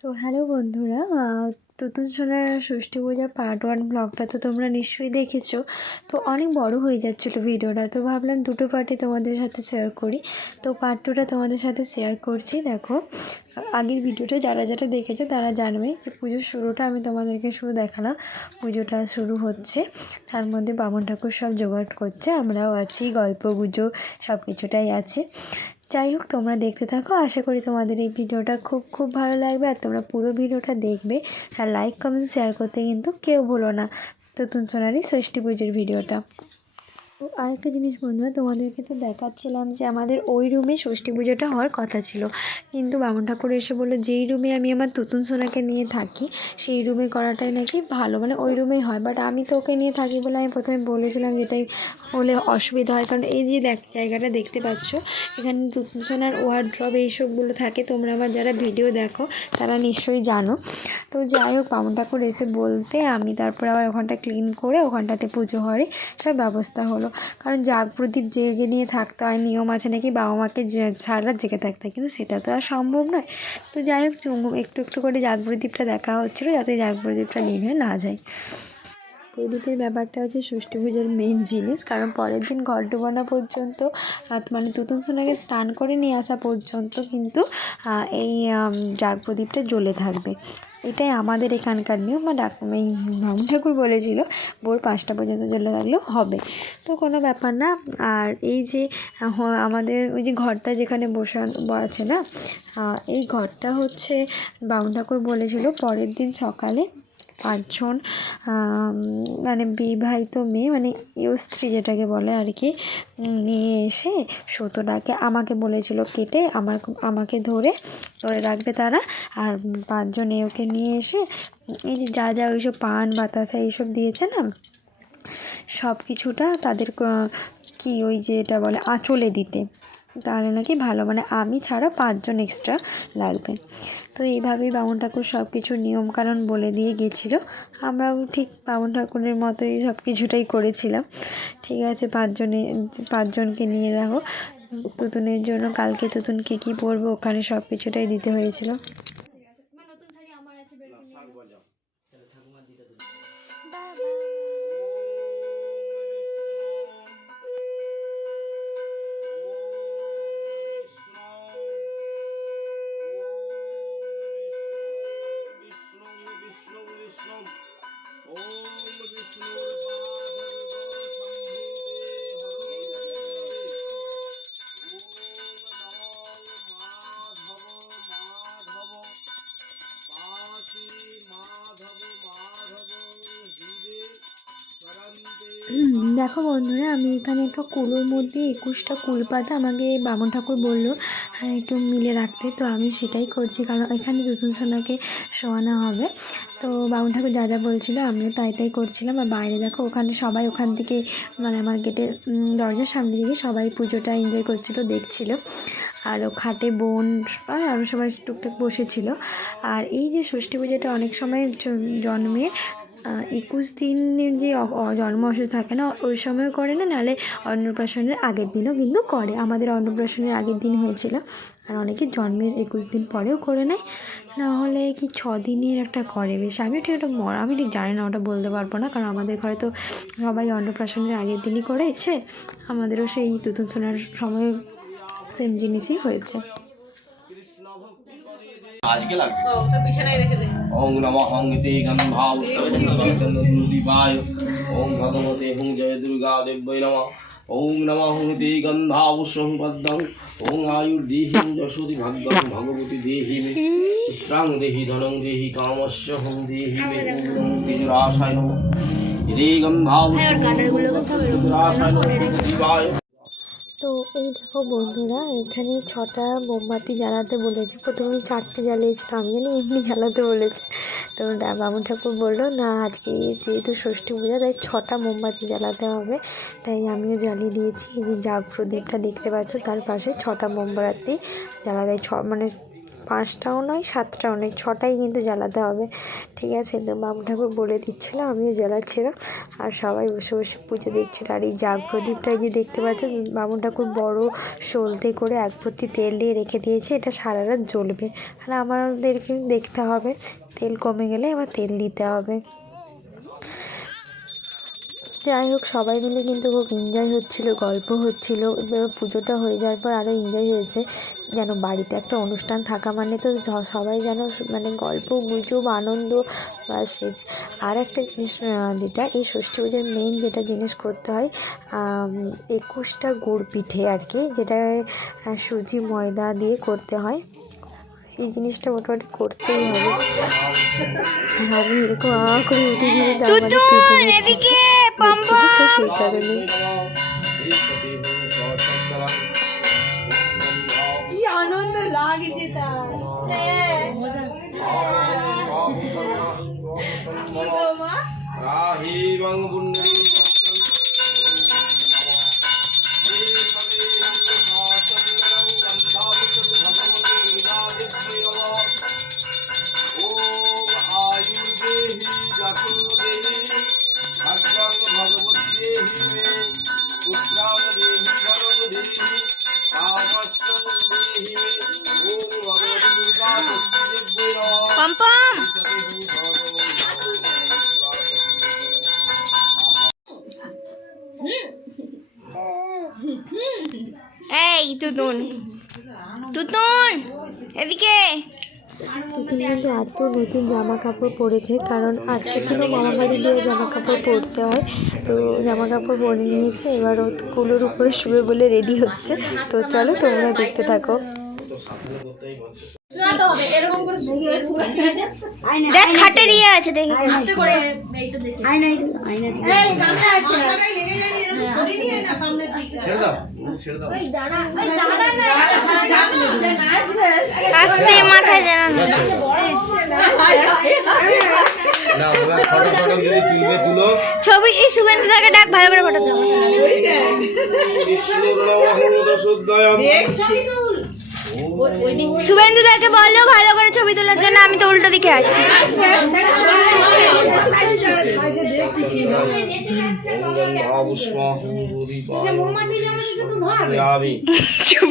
তো হ্যালো বন্ধুরা সোনার ষষ্ঠী পূজা পার্ট ওয়ান ব্লগটা তো তোমরা নিশ্চয়ই দেখেছ। তো অনেক বড় হয়ে যাচ্ছিল ভিডিওটা, তো ভাবলাম দুটো পার্টে তোমাদের সাথে শেয়ার করি। তো পার্ট টুটা তোমাদের সাথে শেয়ার করছি, দেখো। আগের ভিডিওটা যারা যারা দেখেছ তারা জানবে যে পুজোর শুরুটা আমি তোমাদেরকে শুধু দেখালাম। পুজোটা শুরু হচ্ছে, তার মধ্যে বামন ঠাকুর সব জোগাড় করছে, আমরাও আছি গল্প গুজো সব কিছুটাই আছে। যাই হোক, তোমরা দেখতে থাকো। আশা করি তোমাদের এই ভিডিওটা খুব খুব ভালো লাগবে আর তোমরা পুরো ভিডিওটা দেখবে। আর লাইক কমেন্ট শেয়ার করতে কিন্তু কেউ বলো না। নতুন সোনারই ষষ্ঠী পুজোর ভিডিওটা। আরেকটা জিনিস বন্ধুরা, তোমাদেরকে তো দেখাচ্ছিলাম যে আমাদের ওই রুমে ষষ্ঠী পুজোটা হওয়ার কথা ছিল। কিন্তু বামন ঠাকুর এসে বলল, যেই রুমে আমি আমার তুতুন সোনাকে নিয়ে থাকি, সেই রুমে করাটাই নাকি ভালো। মানে ওই রুমেই হয়। বাট আমি তো ওকে নিয়ে থাকি বলে আমি প্রথমে বলেছিলাম যেটাই হলে অসুবিধা হয়। কারণ এই যে দেখ, জায়গাটা দেখতে পাচ্ছ, এখানে তুতুন সোনার ওয়ার্ড্রব এইসবগুলো থাকে। তোমরা আমার যারা ভিডিও দেখো, তারা নিশ্চয়ই জানো। তো যাই হোক, বামন ঠাকুর এসে বলতে আমি তারপরে আবার ওখানটা ক্লিন করে ওখানটাতে পুজো হওয়ারই সব ব্যবস্থা হলো। কারণ জাগ প্রদীপ জেগে নিয়ে থাকতে হয়, নিয়ম আছে নাকি? বাবা মাকে রাত জেগে থাকতে হয়। কিন্তু সেটা তো আর সম্ভব নয়। তো যাই হোক একটু একটু করে জাগ প্রদীপটা দেখা হচ্ছিল, যাতে জাগ প্রদীপটা নিভে না যায়। প্রদীপের ব্যাপারটা হচ্ছে ষষ্ঠী পুজোর মেন জিনিস। কারণ পরের দিন ঘর ডোবানো পর্যন্ত মানে তুতুন সোনাকে স্নান করে নিয়ে আসা পর্যন্ত কিন্তু এই জাগ প্রদীপটা জ্বলে থাকবে। এটাই আমাদের এখানকার নিয়ম। বা ডাক এই বামুন ঠাকুর বলেছিল, ভোর পাঁচটা পর্যন্ত জ্বলে থাকলেও হবে। তো কোনো ব্যাপার না। আর এই যে আমাদের ওই যে ঘরটা যেখানে বসানো আছে না এই ঘরটা হচ্ছে, বামুন ঠাকুর বলেছিল, পরের দিন সকালে পাঁচজন মানে বিবাহিত মেয়ে মানে স্ত্রী যেটাকে বলে আর কি নিয়ে এসে সুতোটাকে আমাকে বলেছিল কেটে আমার, আমাকে ধরে ধরে রাখবে তারা। আর পাঁচজন এওকে নিয়ে এসে, এই যে যা যা ওইসব পান, বাতাসা এইসব দিয়েছে না সব কিছুটা তাদের কি ওই যে এটা বলে, আঁচলে দিতে। তাহলে নাকি ভালো। মানে আমি ছাড়া পাঁচজন এক্সট্রা লাগবে। তো এইভাবেই বামুন ঠাকুর সব কিছু নিয়মকানুন বলে দিয়ে গেছিল। আমরাও ঠিক বামুন ঠাকুরের মতোই সব কিছুটাই করেছিলাম। ঠিক আছে, পাঁচজনে, পাঁচজনকে নিয়ে দেখো। তুতুনের জন্য কালকে তুতুন কী কী পরবো ওখানে সব কিছুটাই দিতে হয়েছিল। দেখো বন্ধুরা আমি এখানে একটা কুলোর মধ্যে একুশটা কুল পাতা আমাকে বামন ঠাকুর বলল হ্যাঁ একটু মিলে রাখতে। তো আমি সেটাই করছি কারণ এখানে দুতুন সোনাকে শোয়ানো হবে। তো বামন ঠাকুর যা যা বলছিলো আমিও তাই তাই করছিলাম। আর বাইরে দেখো ওখানে সবাই ওখান থেকে মানে আমার গেটে দরজার সামনে দিকে সবাই পুজোটা এনজয় করছিল দেখছিলো। আর ও খাটে বোন আর আরও সবাই টুকটাক বসেছিল। আর এই যে ষষ্ঠী পুজোটা অনেক সময় জ- জন্মের আহ, একুশ দিনের যে জন্ম অসুখ থাকে না ওই সময় করে না নাহলে অন্নপ্রাশনের আগের দিনও কিন্তু করে। আমাদের অন্নপ্রাশনের আগের দিন হয়েছিল আর অনেকে জন্মের একুশ দিন পরেও করে নেয় নাহলে কি ছ দিনের একটা করে। বেশ আমি ঠিক একটা মর আমি ঠিক জানি না ওটা বলতে পারব না কারণ আমাদের ঘরে তো সবাই অন্নপ্রাশনের আগের দিনই করেছে আমাদেরও সেই তুতুন সোনার সময় সেম জিনিসই হয়েছে। আজকে লাগবে। ও সব বিছানায় রেখে দে ওং নমঃ ওং তে গন্ধাউষ্টমদীপায় ওং ভগবতে হুং জয় দুর্গা দেব্যৈ নমঃ ওং নমঃ হুং তে গন্ধাউষ্টং পদ্মং ওং আয়ুর্দেহিং যশোদি ভাগ্যং ভগবতী দেহি মে পুত্রাং দেহি ধনং দেহি কামস্য হুং দেহি মে ওং তেজরাশায় নমঃ তো এই দেখো বন্ধুরা, এখানে ছটা মোমবাতি জ্বালাতে বলেছে। প্রথমে চারটে জ্বালিয়েছিলাম, আমি জানি এমনি জ্বালাতে বলেছে। তো বাবু ঠাকুর বলল, না, আজকে যেহেতু ষষ্ঠী পূজা, তাই ছটা মোমবাতি জ্বালাতে হবে। তাই আমিও জ্বালিয়ে দিয়েছি। এই যে জাগ প্রদীপটা দেখতে পাচ্ছ, তার পাশে ছটা মোমবাতি জ্বালা দেয়। ছ মানে পাঁচটাও নয়, সাতটাও নয়, ছটাই কিন্তু জ্বালাতে হবে। ঠিক আছে, তো বাবু ঠাকুর বলে দিচ্ছিল, আমিও জ্বালাচ্ছিলাম। আর সবাই বসে বসে পুজো দিচ্ছিল আর এই জাগ প্রদীপটা যে দেখতে পাচ্ছ বামুন ঠাকুর বড়ো সলতে করে এক ভর্তি তেল দিয়ে রেখে দিয়েছে, এটা সারা রাত জ্বলবে। আর আমাদেরকে দেখতে হবে, তেল কমে গেলে আবার তেল দিতে হবে। যাই হোক সবাই মিলে কিন্তু খুব এনজয় হচ্ছিল গল্প হচ্ছিল। পুজোটা হয়ে যাওয়ার পর আরও এনজয় হয়েছে। যেন বাড়িতে একটা অনুষ্ঠান থাকা মানে তো সবাই যেন মানে গল্প গুজব আনন্দ বা সে আর একটা জিনিস যেটা এই ষষ্ঠী পুজোর মেন যেটা জিনিস করতে হয় একুশটা গুড় পিঠে আর কি যেটা সুজি ময়দা দিয়ে করতে হয়। এই জিনিসটা মোটামুটি করতেই হবে। আর আমি এরকম আ করে উঠে গিয়ে এদিকে তো সেই কারণে কি আনন্দ লাগছে রাহিবং পুণ্ডরী ভগবতী তুতুন। তুতুন। এদিকে। তুতুন কিন্তু আজকেও নতুন জামা কাপড় পরেছে কারণ আজকের দিনও মামা বাড়ি দিয়ে জামা কাপড় পরতে হয়। তো জামা কাপড় পরে নিয়েছে এবার ও কুলোর উপরে শুয়ে বলে রেডি হচ্ছে। তো চলো তোমরা দেখতে থাকো। দেখ ইয়ে আছে দেখি ছেড়ে দাও ছেড়ে দাও আস্তে মাথায় জানানো না ওরা ফটো ফটো যদি ছবি এই শুভেন্দু দাকে ডাক ভালো করে ফটো শুদ্ধায়াম শুভেন্দু দাকে বলো ভালো করে ছবি তোলার জন্য আমি তো উল্টো দিকে আছি। চুপ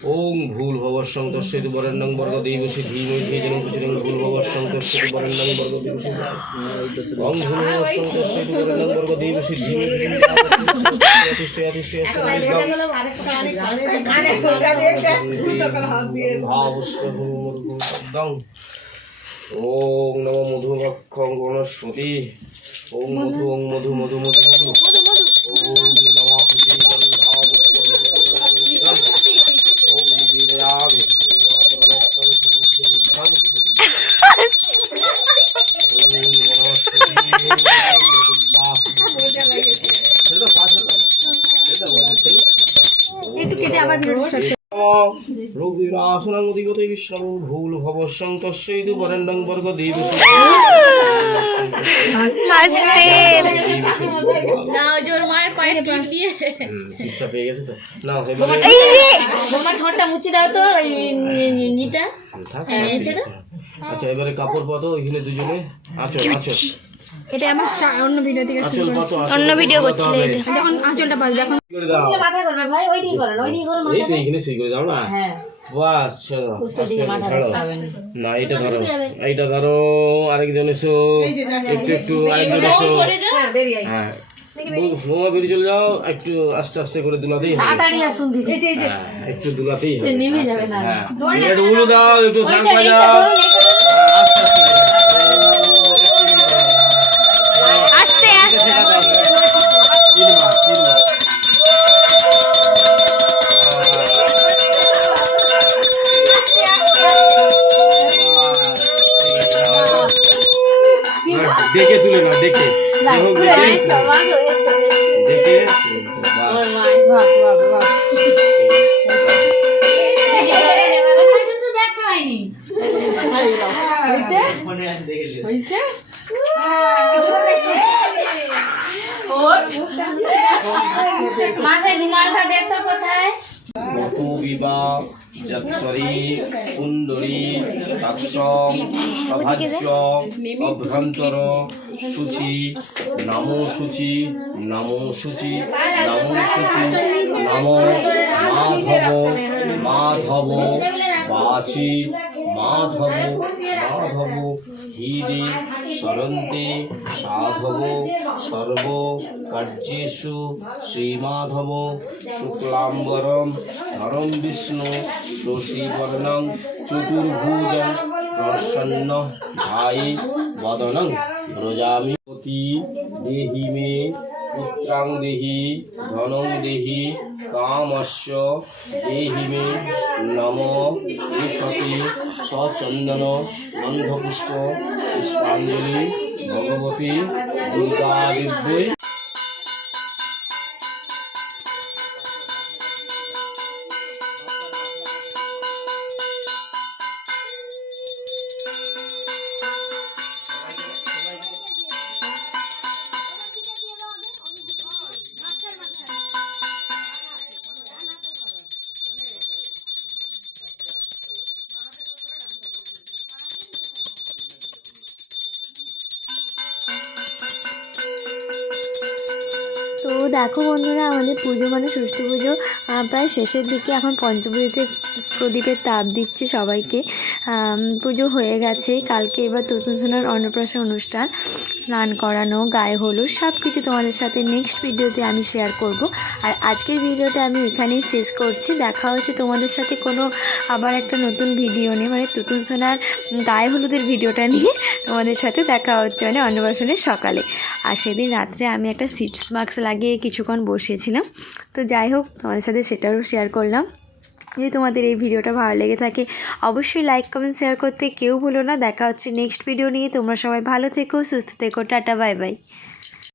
ওং ভুল ভবর সংকর্ষিত বরেণ্যং বর্গ দেব ধীমৈ ধীজন প্রতিদিন ভুল ভবর সংকর্ষিত বরেণ্যং বর্গ দেবসী অং ভুল ভবর সংকর্ষিত বরেণ্যং বর্গ দেবসী ধীমৈ ওং নম গণস্পতি ওং মধু ওং মধু মধু মধু মধু ওং নম তো ওই নিটা। থাক, নিয়েছে না আচ্ছা এবারে কাপড় পাতো ওইখানে দুজনে। আচল আচল এটা আমার অন্য ভিডিও থেকে আঁচল অন্য ভিডিও করছিলে। এটা। আঁচলটা এখন মাথা করবে ভাই ওইটাই করেন ওইটাই করে এই তো এইখানে সই করে দাও না? হ্যাঁ। বাস ছেড়ে। না। ধরো। এইটা ধরো আরেকজন এসো। একটু একটু আরেকজন এসো। হ্যাঁ বৌমা বেরিয়ে চলে যাও। একটু আস্তে আস্তে করে দুলাতেই তাড়াতাড়ি আসুন দিদি। হ্যাঁ, একটু দুলাতেই হবে। নেমে যাবে না। হ্যাঁ। একটু উলু দাও একটু শাক বাজাও যৎসরি কুণ্ডরী সভাজ্য অভ্যন্তর সূচি নমো সূচি নমো সূচি নমো সূচি নমো মাধব মাধব বাচি মাধব মাধব হীরে সরন্তে সাধব সর্ব কার্যেষু শ্রীমাধব শুক্লাম্বরম নরম বিষ্ণু শশীবর্ণং চতুর্ভুজং প্রসন্ন ধাই বদনং ব্রজামি পতি দেহি মে পুত্রাং দেহি ধনং দেহি কামস্য দেহি মে নম ঈশতি সচন্দন গন্ধপুষ্প পুষ্পাঞ্জলি ভগবতী দুর্গা দিব্যৈ তো দেখো বন্ধুরা, আমাদের পুজো মানে ষষ্ঠী পুজো প্রায় শেষের দিকে এখন পঞ্চপুজোতে প্রদীপের তাপ দিচ্ছে সবাইকে। পুজো হয়ে গেছে। কালকে এবার নতুন সোনার অন্নপ্রাশন অনুষ্ঠান, স্নান করানো, গায়ে হলুদ সব কিছু তোমাদের সাথে নেক্সট ভিডিওতে আমি শেয়ার করব। আর আজকের ভিডিওটা আমি এখানেই শেষ করছি। দেখা হচ্ছে তোমাদের সাথে কোনো আবার একটা নতুন ভিডিও নিয়ে। মানে তুতুন সোনার গায়ে হলুদের ভিডিওটা নিয়ে তোমাদের সাথে দেখা হচ্ছে মানে অন্নপ্রাশনের সকালে। আর সেদিন রাত্রে আমি একটা সিটস মাস্ক লাগিয়ে কিছুক্ষণ বসিয়েছিলাম। তো যাই হোক, তোমাদের সাথে সেটারও শেয়ার করলাম। যদি তোমাদের এই ভিডিওটা ভালো লেগে থাকে, অবশ্যই লাইক কমেন্ট শেয়ার করতে কেউ ভুলো না। দেখা হচ্ছে নেক্সট ভিডিও নিয়ে। তোমরা সবাই ভালো থেকো, সুস্থ থেকো, টাটা বাই বাই